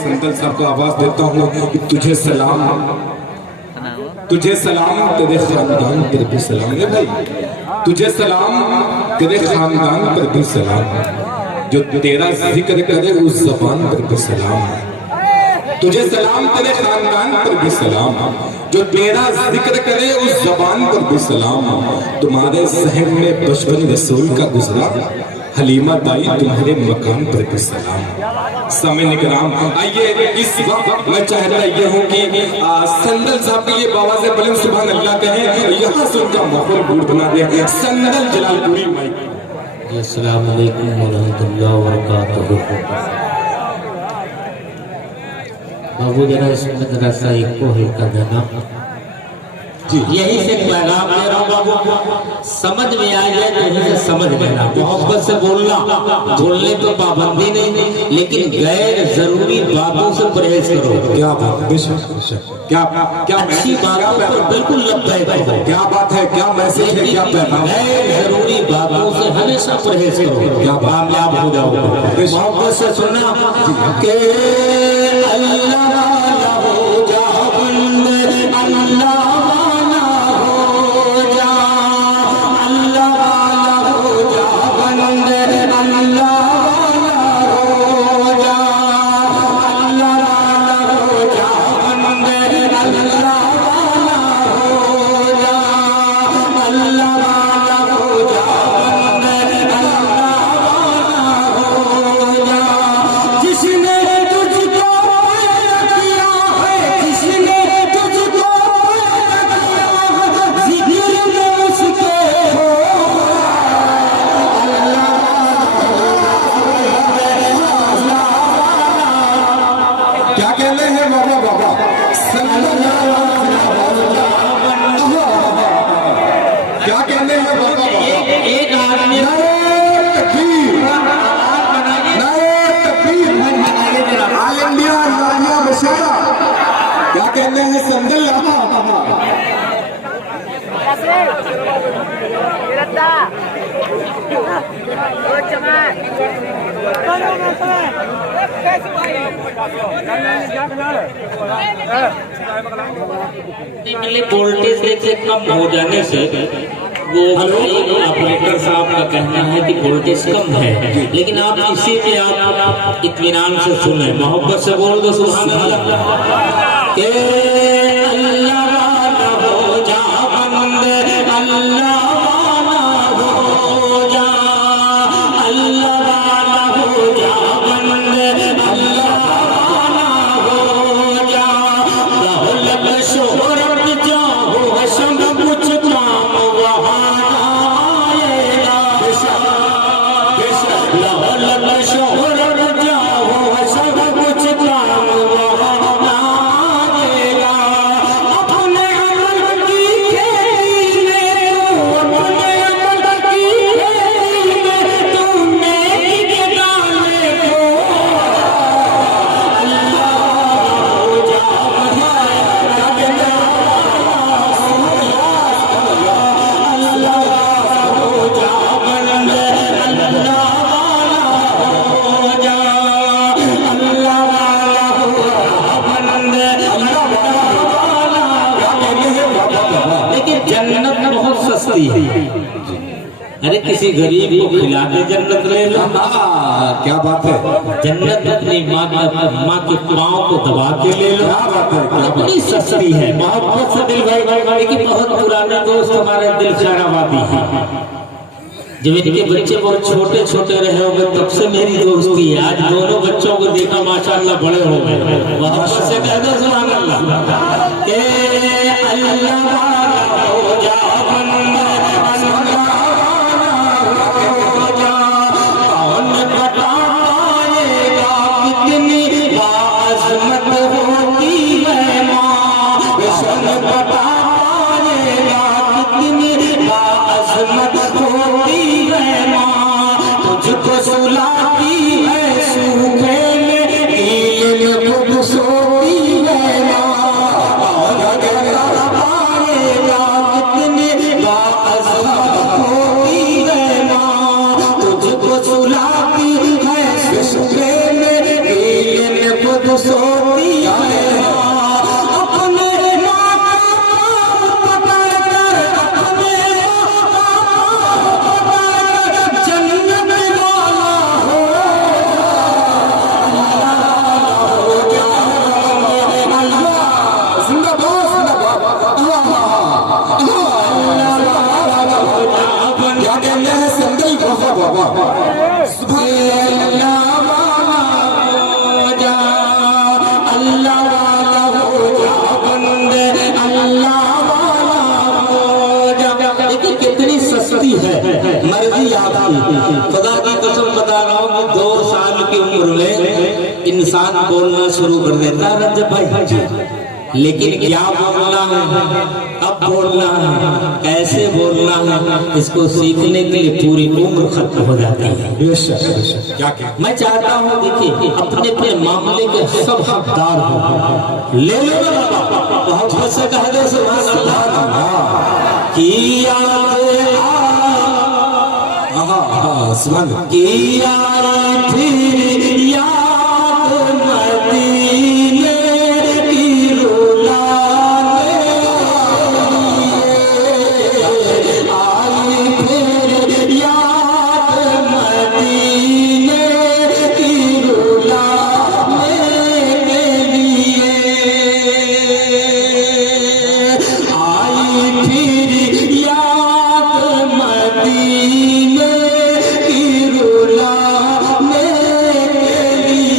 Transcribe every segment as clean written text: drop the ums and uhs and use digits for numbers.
संदल साहब को आवाज देता हूँ कि तुझे सलाम तेरे खानदान पर भी सलाम है भाई, तुझे सलाम तेरे खानदान पर भी सलाम, जो तेरा जिक्र करे उस जबान पर भी सलाम, तुझे सलाम तेरे खानदान पर भी सलाम, जो तेरा जिक्र करे उस जबान पर भी सलाम। तुम्हारे सहन में बचपन रसूल का गुजरा, हलीमा ताई तुम्हारे मकान पर भी सलाम। समय निकराम, आइए इस वक्त मैं चाहता ये हूँ कि संदल साहब के ये बाबा से बुलंद सुभान अल्लाह कहें, यहाँ से उनका माहौल गुड़ बना दे। संदल जलालपुरी माइक। अस्सलाम वालेकुम व रहमतुल्लाहि व बरकातुहू। बाबू जरा इस मदरसा एक को हल्का देना। यही से पैगाम दे रहा हूँ बाबू, समझ में आ जाए तो यही से समझ लेना, मोहब्बत से बोलना, बोलने तो पाबंदी नहीं, लेकिन गैर जरूरी बातों से परहेज करो। क्या बात, क्या क्या अच्छी बातों पर बिल्कुल लब्बैक करो। क्या बात है, क्या मैसेज है, क्या पैगाम? गैर जरूरी बातों से हमेशा परहेज करो, क्या कामयाब हो जाओगे। मोहब्बत से सुना के अल्लाह हो जा बंदे, अल्लाह क्या कहते हैं संदल? वोल्टेज से कम हो जाने से वो ऑपरेटर साहब का कहना है कि वोल्टेज कम है, लेकिन आप इसी पे आप इत्मीनान से सुने, मोहब्बत से बोल दो सुभान अल्लाह के अल्लाह वाला हो जा बंदे, अल्लाह वाला हो जा, अल्लाह वाला हो जा बंदे, अल्लाह वाला हो जा, दौलत शोहरत जाओ सब कुछ काम वहाँ आएगा, दौलत शोहरत जाओ सब कुछ काम वहाँ आएगा। अपने अमल की खेल में, अपने अमल की खेल में तुमने के डाले को अल्लाह हो जा जन्नत बहुत सस्ती है। अरे किसी गरीब को खिला के जन्नत ले लो। क्या बात है, जन्नत अपनी माँ के पाँव को दबा के ले लो। इतनी सस्ती है, मोहब्बत से दिल भाई। लेकिन बहुत पुराने दोस्त हमारे दिल खैराबादी है, जब इनके बच्चे बहुत छोटे छोटे रहे होंगे तब से मेरी दोस्ती है। आज दोनों बच्चों को देखा माशाअल्लाह बड़े हो गए। मोहब्बत से कह दो सुभान अल्लाह के अल्लाह वाला हो जा बंदे, अल्लाह वाला हो जा, कौन बता पाएगा कितनी बाज़मत होती है माँ, बेशन बता पाएगा कितनी बाज़मत होती है माँ, तुझको सुलाती है सूखे में गीले में जब सोती है अपने माँ का पकड़ कर, अपने जन्नत वाला हो, क्या कहते हैं संदल बाबा बाबा कितनी सस्ती है मर्जी आपकी। खुदा की कसम बता रहा हूँ कि 2 साल की उम्र में इंसान बोलना शुरू कर देता है रंजन भाई, लेकिन क्या बोलना है, अब बोलना है, कैसे बोलना है, इसको सीखने के लिए पूरी उम्र खत्म हो जाती है। क्या मैं चाहता हूँ देखिए अपने अपने मामले के सब हकदार हो, ले लो ना बाबा, बहुत अच्छा कह दो सुभान अल्लाह किया किया फिर याद मदीने की रुलाने आई, फिर याद मदीने की रुलाने के लिए आई, फिर याद मदीने की रुलाने के लिए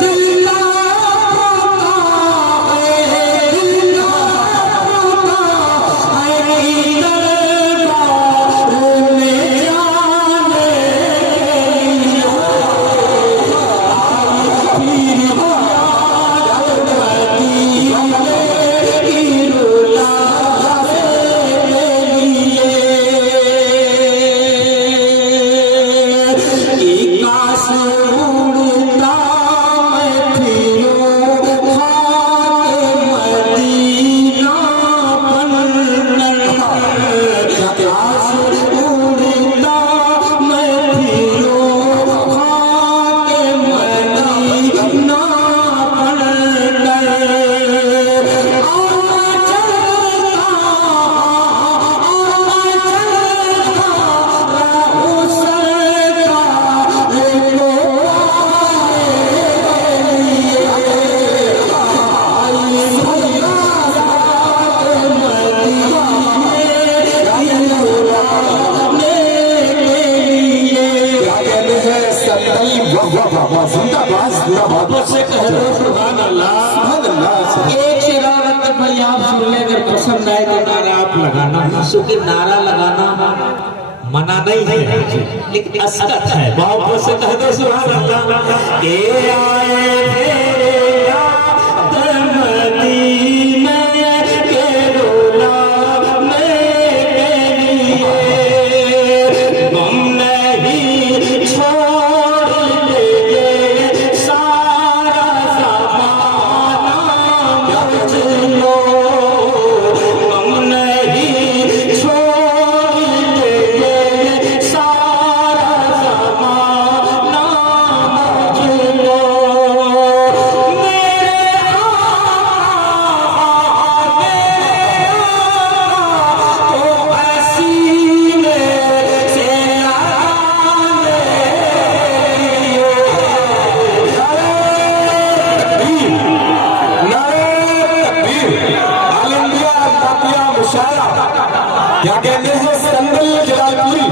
दिल रोता है, दिल रोता है दरबार में जाने एक शरारत भाई आप सुन ले, अगर पसंद आए तो नारा आप लगाना, क्योंकि नारा लगाना मना नहीं है लेकिन असरत है। बहुत से कह दो सुभान अल्लाह के आए क्या कहते हैं संदल जलालपुरी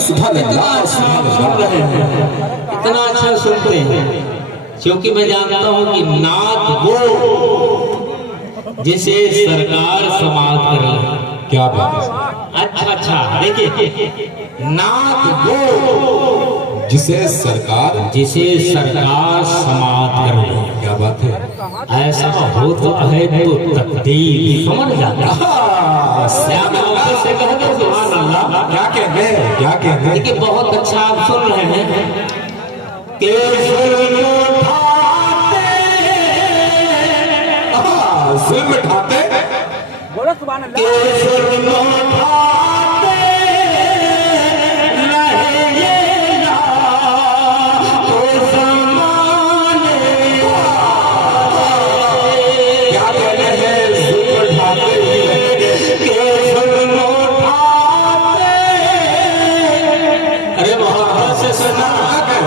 सुभान अल्लाह सुभान अल्लाह। इतना अच्छा सुनते हैं, क्योंकि मैं जानता हूँ कि नात वो जिसे सरकार समाप्त कर ले। क्या बात है। अच्छा देखिए, नात वो जिसे सरकार समाप्त कर ले। क्या बात है। ऐसा हो तो है तो तकदीर समझ जाता से कह दो सुभान अल्लाह। क्या कहते हैं, क्या कहते हैं। देखिए बहुत अच्छा आप सुन रहे हैं कि जुल्म उठाते बोलो सुभान अल्लाह। अरे मोहब्बत से सुना के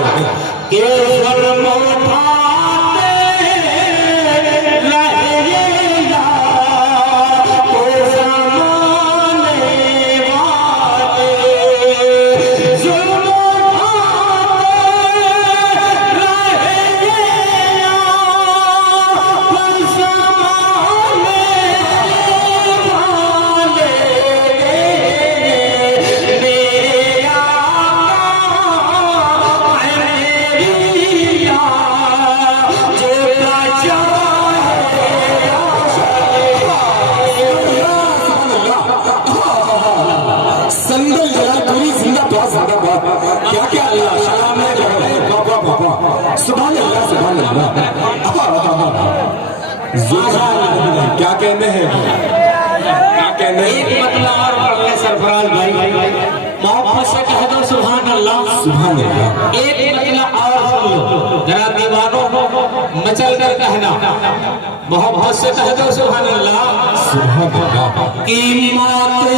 क्या क्या सुभान अल्लाह सुभान अल्लाह। क्या कहने हैं, क्या कहने हैं। एक मतलब और पढ़ते सरफराज भाई मोहब्बत से कह दो सुभान अल्लाह सुभान अल्लाह। एक मतलब और सुन लो जरा दीवानों मचल कर कहना मोहब्बत से कह दो सुभान अल्लाह सुभान अल्लाह। की माते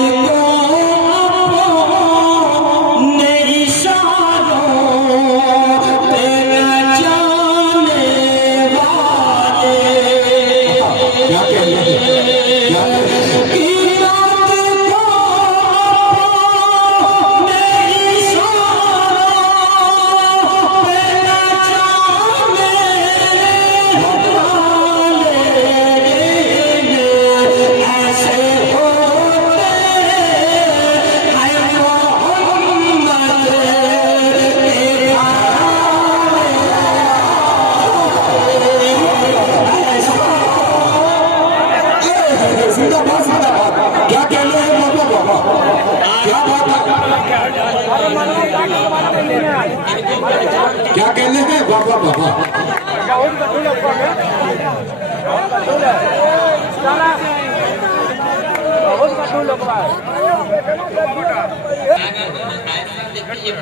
क्या कहने हैं बाबा बाबा।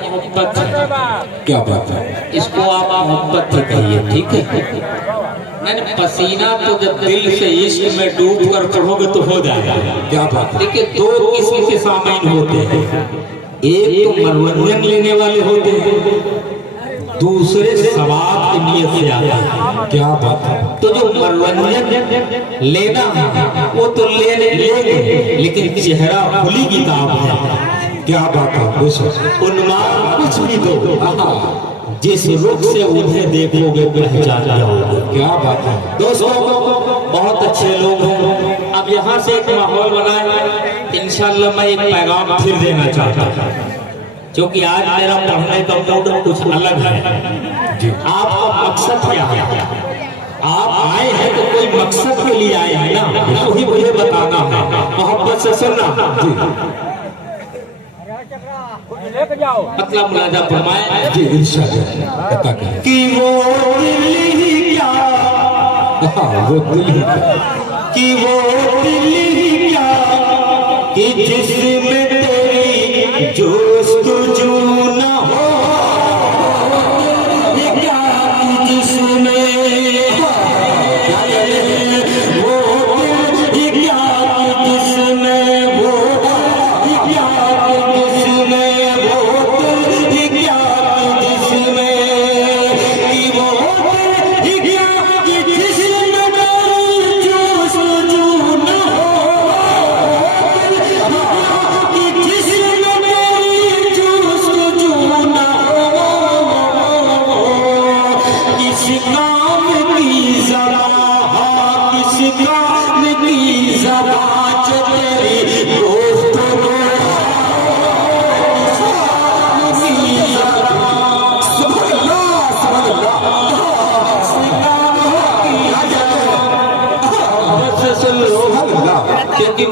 मोहब्बत क्या बात है। इसको आप मोहब्बत कहिए, ठीक है। मैंने पसीना तो जब दिल से इश्क में डूब कर पढ़ोगे तो हो जाएगा। क्या बात है। देखिए दो किस्म के सामान होते हैं, एक तो मनोरंजन लेने वाले होते हैं, दूसरे सवाब की नीयत से आते हैं। क्या बात है। तो जो मनोरंजन लेना है वो तो लेंगे, लेकिन चेहरा खुली किताब है। क्या बात है। उन्माद कुछ भी दो, जिस रुख से उन्हें देखोगे पहचान जाओगे। क्या बात है। दोस्तों बहुत अच्छे लोग हैं। अब यहाँ से एक माहौल बनाए, इंशाल्लाह मैं एक पैगाम फिर देना चाहता हूँ, क्योंकि आज मेरा पढ़ने का मूड कुछ अलग है। आपका मकसद क्या है? आप आए हैं तो कोई मकसद के लिए आए हैं ना, तो ही मुझे बताना है। मोहब्बत से सुनना लेके जाओ मतलब मुलाजा फरमाए जी इंशाअल्लाह। पता करें कि वो दिल ही क्या, वो दिल ही कि वो दिल ही क्या कि जिसमें तेरी जोस्तजू न हो, क्या जिसमें वो दिल क्या जिसमें वो क्या जिसमें वो दिल क्या जिसमें कि वो दिल क्या जिसमें तेरी जोस्तजू न हो, कि जिसमें मेरी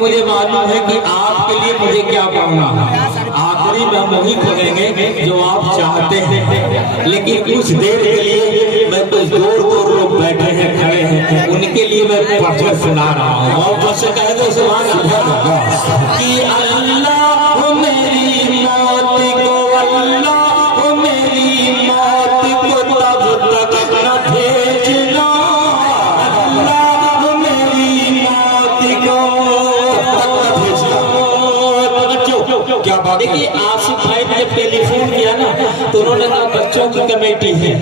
मुझे मालूम है कि आपके लिए मुझे क्या करना है। आखिरी में वही करेंगे जो आप चाहते हैं, लेकिन कुछ देर के लिए मैं कुछ दूर लोग बैठे हैं, खड़े हैं, उनके लिए मैं पढ़कर सुना रहा हूँ। और बस कह दो सुभान अल्लाह कि अल्लाह मेरी मौत को, अल्लाह मेरी मौत को तब तक न भेजना, अल्लाह मेरी मौत को क्या बात। देखिए आसिफ भाई ने टेलीफोन किया ना तो उन्होंने कहा बच्चों की कमेटी है,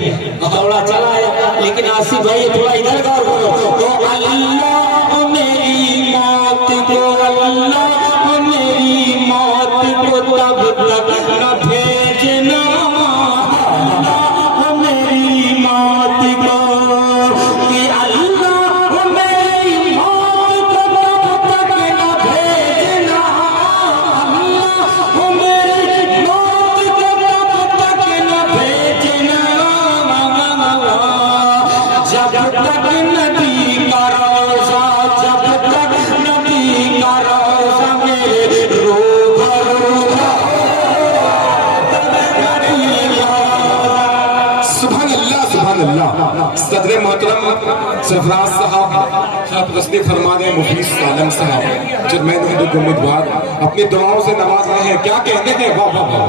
दौड़ा चला आया, लेकिन आसिफ भाई थोड़ा इधर गौर करो। तो अल्लाह मेरी मौत को, अल्लाह मेरी मौत को तब तक न भेजना, अल्लाह मेरी मौत को, कि अल्लाह मेरी मौत को तब तक न भेजना, अल्लाह मेरी मौत को तब तक न भेजना, जब तक नबी का रोज़ा, जब तक नबी का रोज़ा मेरे रूबरू सुभान अल्लाह, सुभान अल्लाह। सदर मोहतरम सरफराज साहब आप तस्दीक फरमा दें, मुफलीस आलम साहब जब मैं उम्मीदवार अपनी दुआओं से नवाज रहे हैं, क्या कहते हैं। वाह वाह वाह,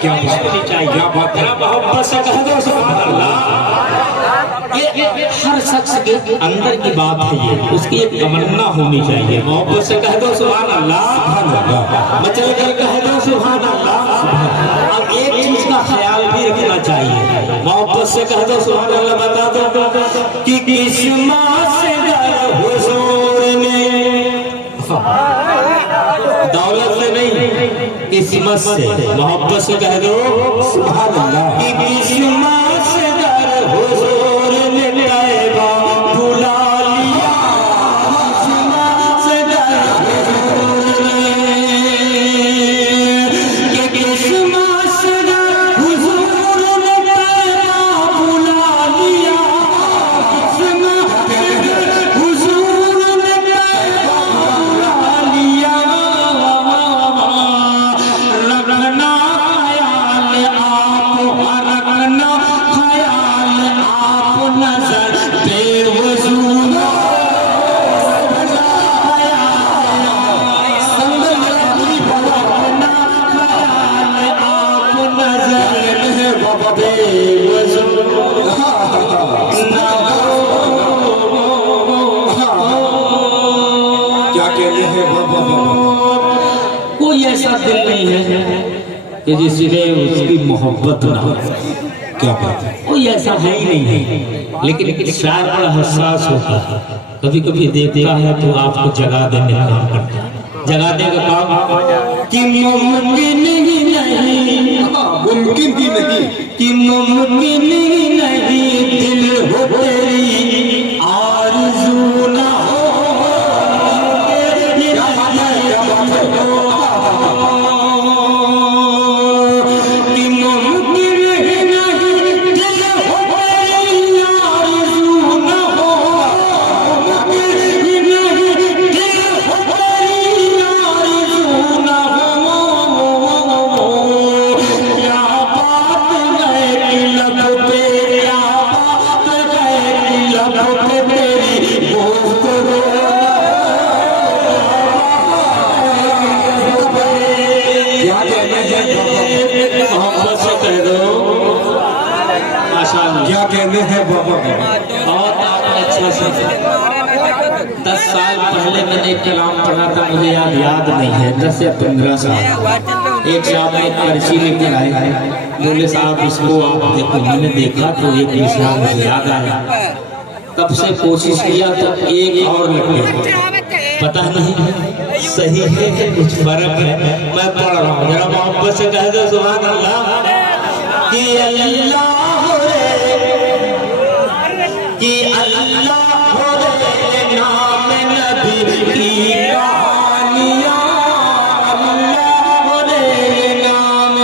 क्या बात है, क्या बात है। मोहब्बत से कह दो सुभान अल्लाह। ये हर शख्स के अंदर की बात है, ये उसकी एक तमन्ना होनी चाहिए। मोहब्बत से कह दो सुभान अल्लाह, मचल कर कह दो सुभान अल्लाह। अब एक चीज का ख्याल भी रखना चाहिए, मोहब्बत से कह दो सुभान अल्लाह। बता दो कि किस्मत से दर हुजूर ने, दौलत से नहीं, किस्मत से। मोहब्बत से कह दो सुभान अल्लाह कि किस्मत से दर हुजूर ने तैबा बुला लिया, किस्मत से दर हुजूर ने, कि किस्मत से दर हुजूर ने तैबा बुला लिया, किस्मत से दर हुजूर ने तैबा बुला लिया, रखना ख्याल आप, रखना ख्याल आप नजर बेवजूद, रखना ख्याल आप नजर बेवजूद ना हो। क्या कहते हैं। वाह वाह वाह, कोई ऐसा दिल नहीं है कि जिसमें उसकी मोहब्बत ना हो। क्या बात है। कोई ऐसा है ही नहीं है, लेकिन शायर बड़ा हसास होता है, कभी कभी देखता है तो आपको जगा देने का काम करता है। जगाने का काम कि मुमकिन ही नहीं, मुमकिन भी नहीं कि मुमकिन ही नहीं दिल हो तेरी आरज़ू ना हो, कि मुमकिन ही नहीं दिल हो तेरी आरज़ू ना हो, मुमकिन ही नहीं दिल हो तेरी आरज़ू ना हो। क्या बात है कि लब पे, क्या बात है कि लब पे तेरी गुफ्तगू, क्या कहते हैं। मोहब्बत से कह दो माशाअल्लाह। क्या कहते हैं। वाह वाह वाह, और आपने अच्छा सा 10 साल पहले मैंने एक कलाम पढ़ा था, मुझे याद नहीं है, 10 या 15 साल। एक साहब ने पर्ची लेकर आए, बोले साहब इसको आप देखो। मैंने देखा तो एक मिसरा मुझे याद आया, तब से कोशिश किया तो एक और लगे, पता नहीं सही है कि कुछ फर्क है। मैं पढ़ रहा हूँ, जरा मोहब्बत से कह दो सुभान अल्लाह कि अल्लाह रे, कि अल्लाह रे नाम नबी की कहानियाँ, अल्लाह रे नाम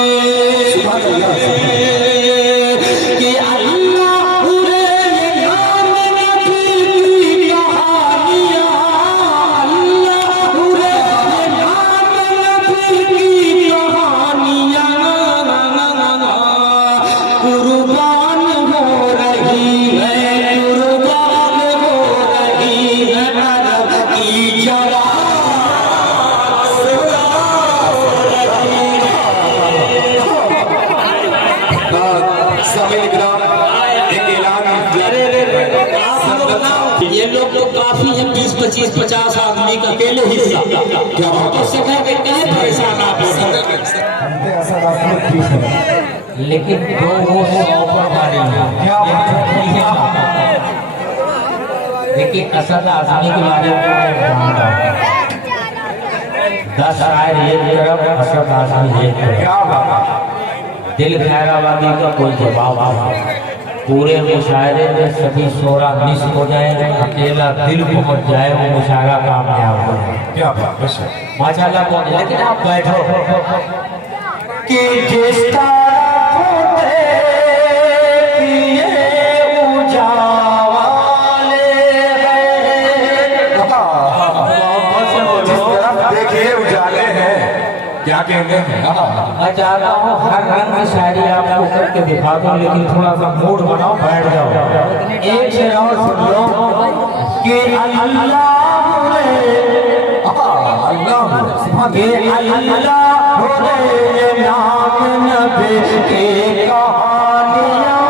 कि अल्लाह रे नाम नबी की कहानियाँ, 25-50 आदमी का अकेले हिस्सा क्या बात है? तो सदर के कहे परेशान आप लेकिन दो वो भारी लेकिन असद आदमी के बारे में 10 शायर एक तरफ असद आदमी एक तरफ। क्या बात? दिल खैराबादी का कोई जवाब पूरे मुशायरे में सभी शोरा निष्ठ हो जाए, अकेला दिल पहुंच जाए, वो मुशायरा कामयाब हो जाए। क्या बात? बस माशाल्लाह कौन है? लेकिन आप बैठो कि जिस देखिए उजाले हैं, क्या कहते हैं? मैं चाहता हूँ हर रंग की शायरी आपको करके दिखा दूं, लेकिन थोड़ा सा मूड बनाओ, बैठ जाओ। एक से और सुन लो कि अल्लाह नाम नबी के कहानियाँ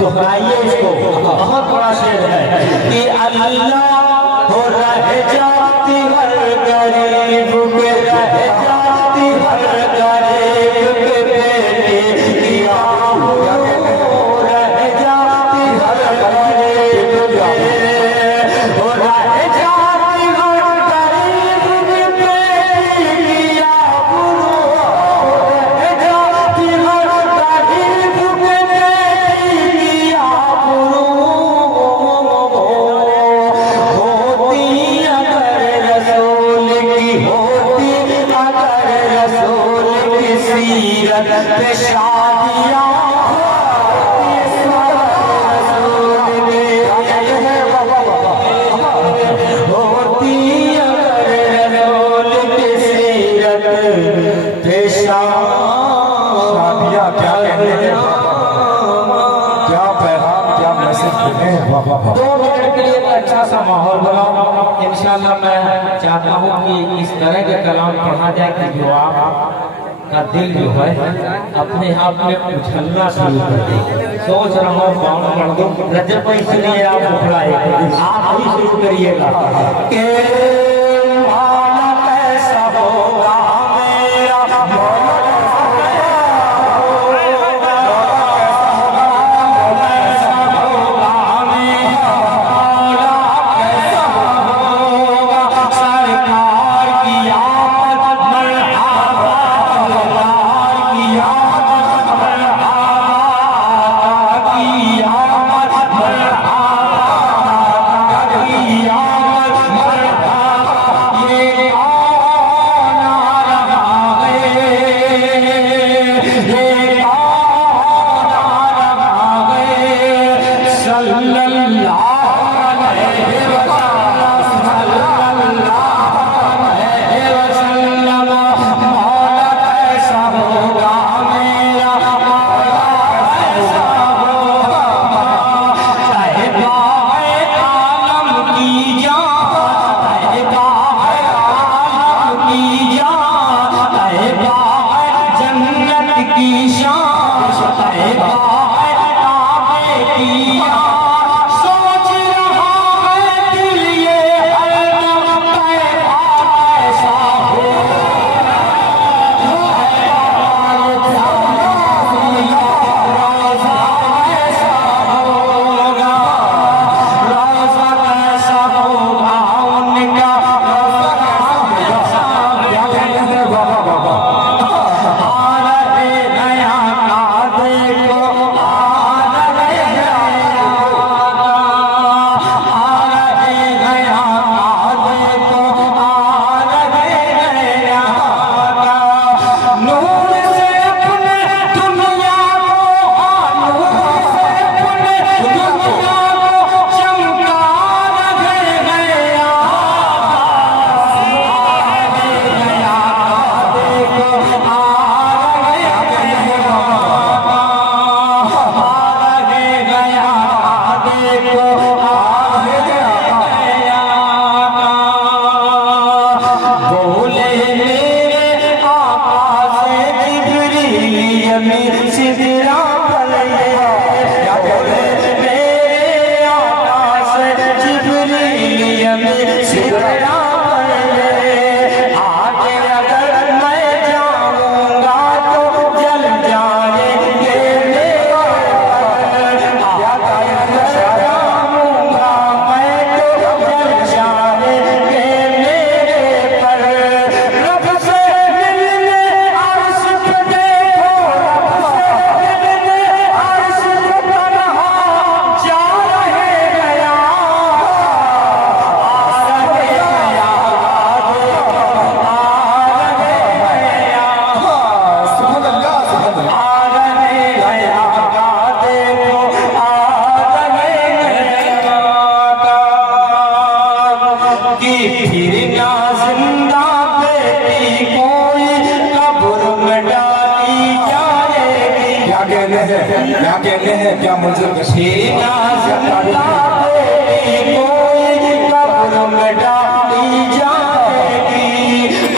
दोहराइए इसको, बहुत बड़ा शेर है कि अल्लाह हो रह जाती हर गरीब के, रह जाती हर गरीब के बेटे की आबरू, रह जाती हर गरीब के, हो रह जाती हर गरीब के बेटे की आबरू, रह जाती हर गरीब के अच्छा सा माहौल बनाओ। इंशाल्लाह मैं चाहता हूँ कि इस तरह के कलाम पढ़ा जाए कि जो आपका दिल जो है अपने आप में उछलना शुरू कर दे। सोच रहा हूँ बाउंड कर दो रजब, इसलिए आप बुलाए आप ही शुरू करिएगा कि कैसा होगा अमीर से बड़ा बने। आगे अगर मैं जाऊंगा तो जल जाएंगे मेरे पर। आगे अगर जाऊंगा मैं तो जल जाएंगे मेरे पर। रब से मिलने अर्श पे देखो, रब से मिलने अर्श पे तन्हा जा रहे गया। फिर ना जिंदा बेटी कोई कब्र में डाली जाएगी। क्या कहने हैं क्या मंजर फिर ना जिंदा बेटी कोई कब्र में डाली जाएगी।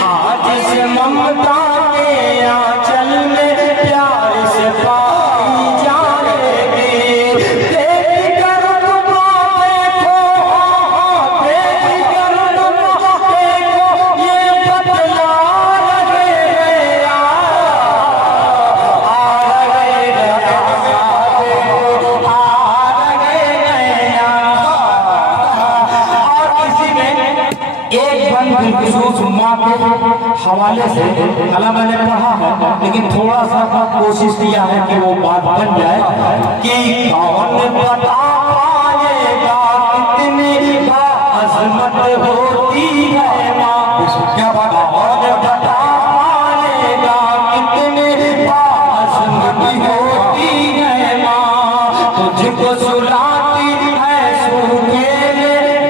आज से ममता के आंचल में प्यार से पाई जाएगी। तेरी करुणा देखो, तेरी करुणा देखो, ये बतला रहे हैं एक बंद बिलखुसूस माँ के हवाले से कला मैंने पढ़ा है, लेकिन थोड़ा सा कोशिश किया है कि वो बात बन जाए कि कौन बता पाएगा कितनी अजमत होती है माँ। क्या बात है? कौन बता पाएगा कितनी अजमत होती है माँ। तुझको सुलाती है सूखे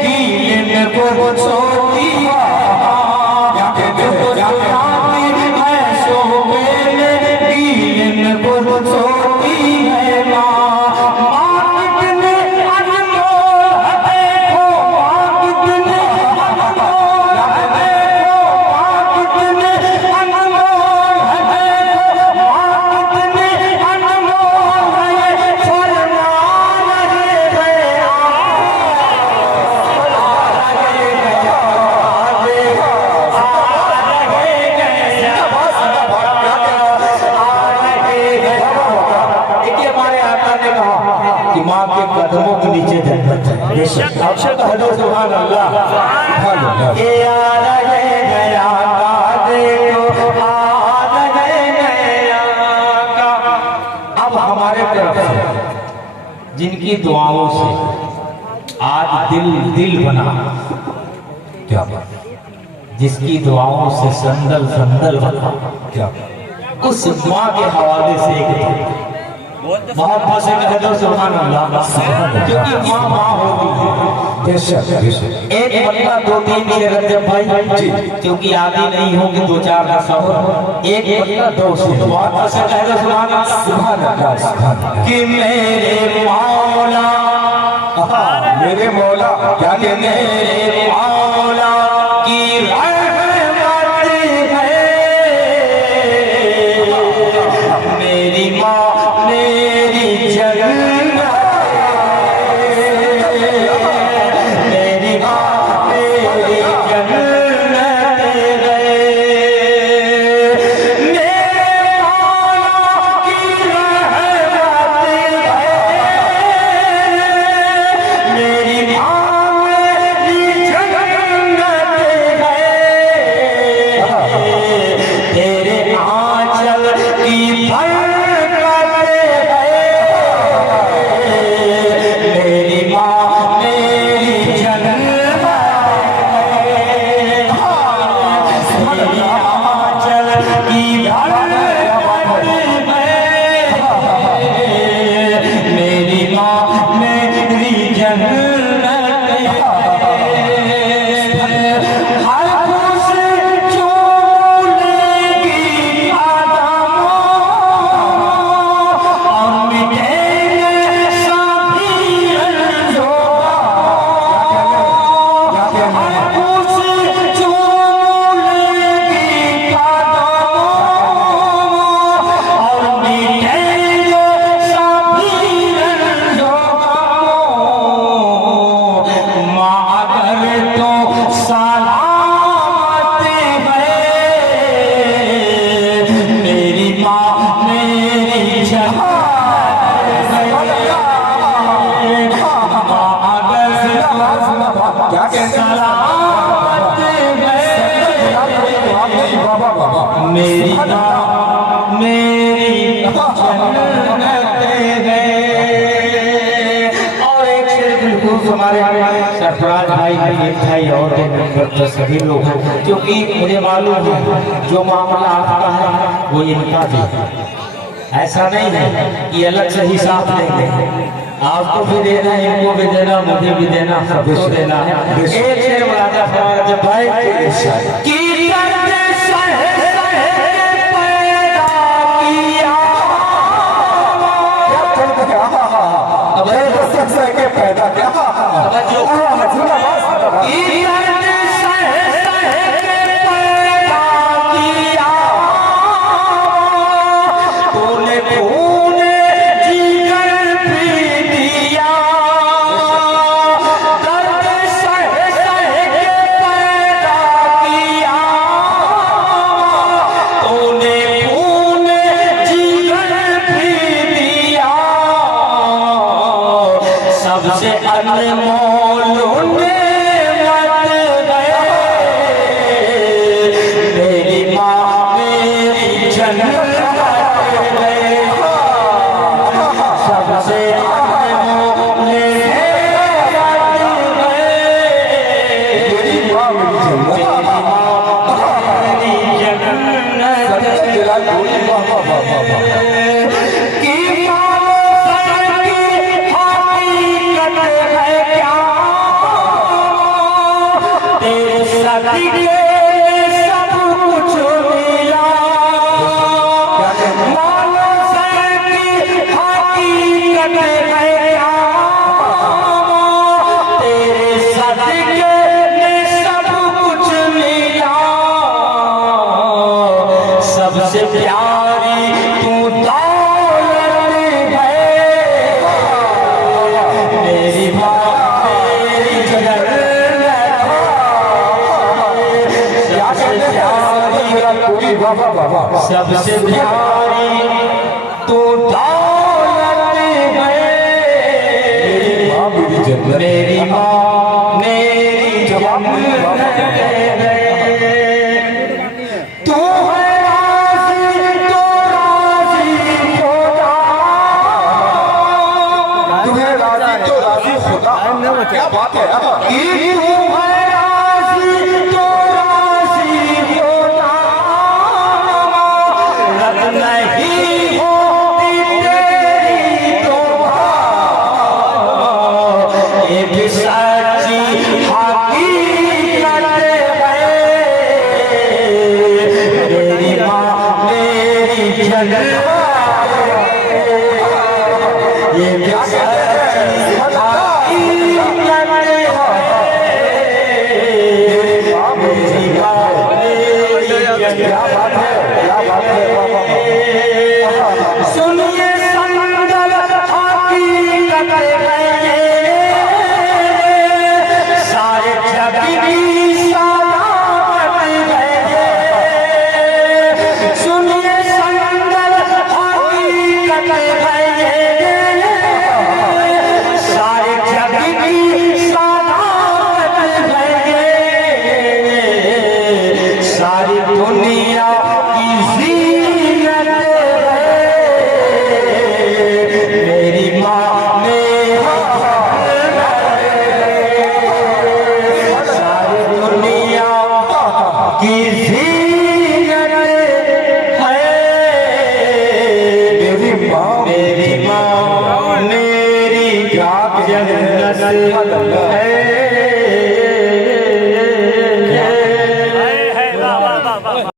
गीले में वो सोती है। तुझको सुलाती है सूखे गीले में वो सोती है माँ। माँ कितने अनमोल है देखो, माँ कितने अनमोल है देखो, माँ कितने अनमोल है देखो, माँ कितने अनमोल है। फरमा रहे देखिए हमारे आका ने कहा कि माँ के कदमों के नीचे जन्नत है। बेशक हजूर सुभान अल्लाह। ये आ रहे गया का देखो, आ रहे गया का। अब हमारे तरफ से जिनकी दुआओं से आज दिल बना, क्या बात, जिसकी दुआओं से संदल बना, क्या उस माँ के हवाले से एक बहुत से कह दो सुभान अल्लाह, क्योंकि माँ होती है। एक बंदा दो तीन से रजब भाई, क्योंकि आदि नहीं होगी दो चार का सब, एक बंदा दो से बहुत से कह दो सुभान अल्लाह कि मेरे मौला, मेरे मौला क्या कहने मेरे मौला की रहमत है। मेरी माँ मेरी जन्नत है। मेरी माँ मेरी जन्नत है। मेरे मौला की रहमत है। मेरी माँ मेरी जन्नत क्या कहते हैं मेरी माँ मेरी जन्नत है। और एक शेर बिल्कुल हमारे सरफराज भाई हकीम भाई और तो सभी लोग हैं, क्योंकि मुझे मालूम है जो मामला आपका है वो इनका भी है। ऐसा नहीं है कि अलग से हिसाब लेंगे, आपको भी देना है, इनको भी देना, मुझे भी देना, सबको देना है। एक शेर राजा फराज भाई की पैदा क्या सबसे अनमोल मेरी माँ मेरी जन्नत सबसे अनमोल मेरी माँ मेरी जन्नत सब कुछ मिला हकीकत है तेरे सदके में सब कुछ मिला। सबसे प्यारी तू दौलत है मेरी माँ मेरी जन्नत। सबसे प्यारी तू दौलत है मेरी माँ मेरी जन्नत है। तू है राज़ी तो राज़ी खुदा, तू है राजी तो राजी खुदा। क्या बात है कि तू है राज़ी तो राज़ी खुदा, रब नहीं होती तेरी दुआ एक सच्ची हकीकत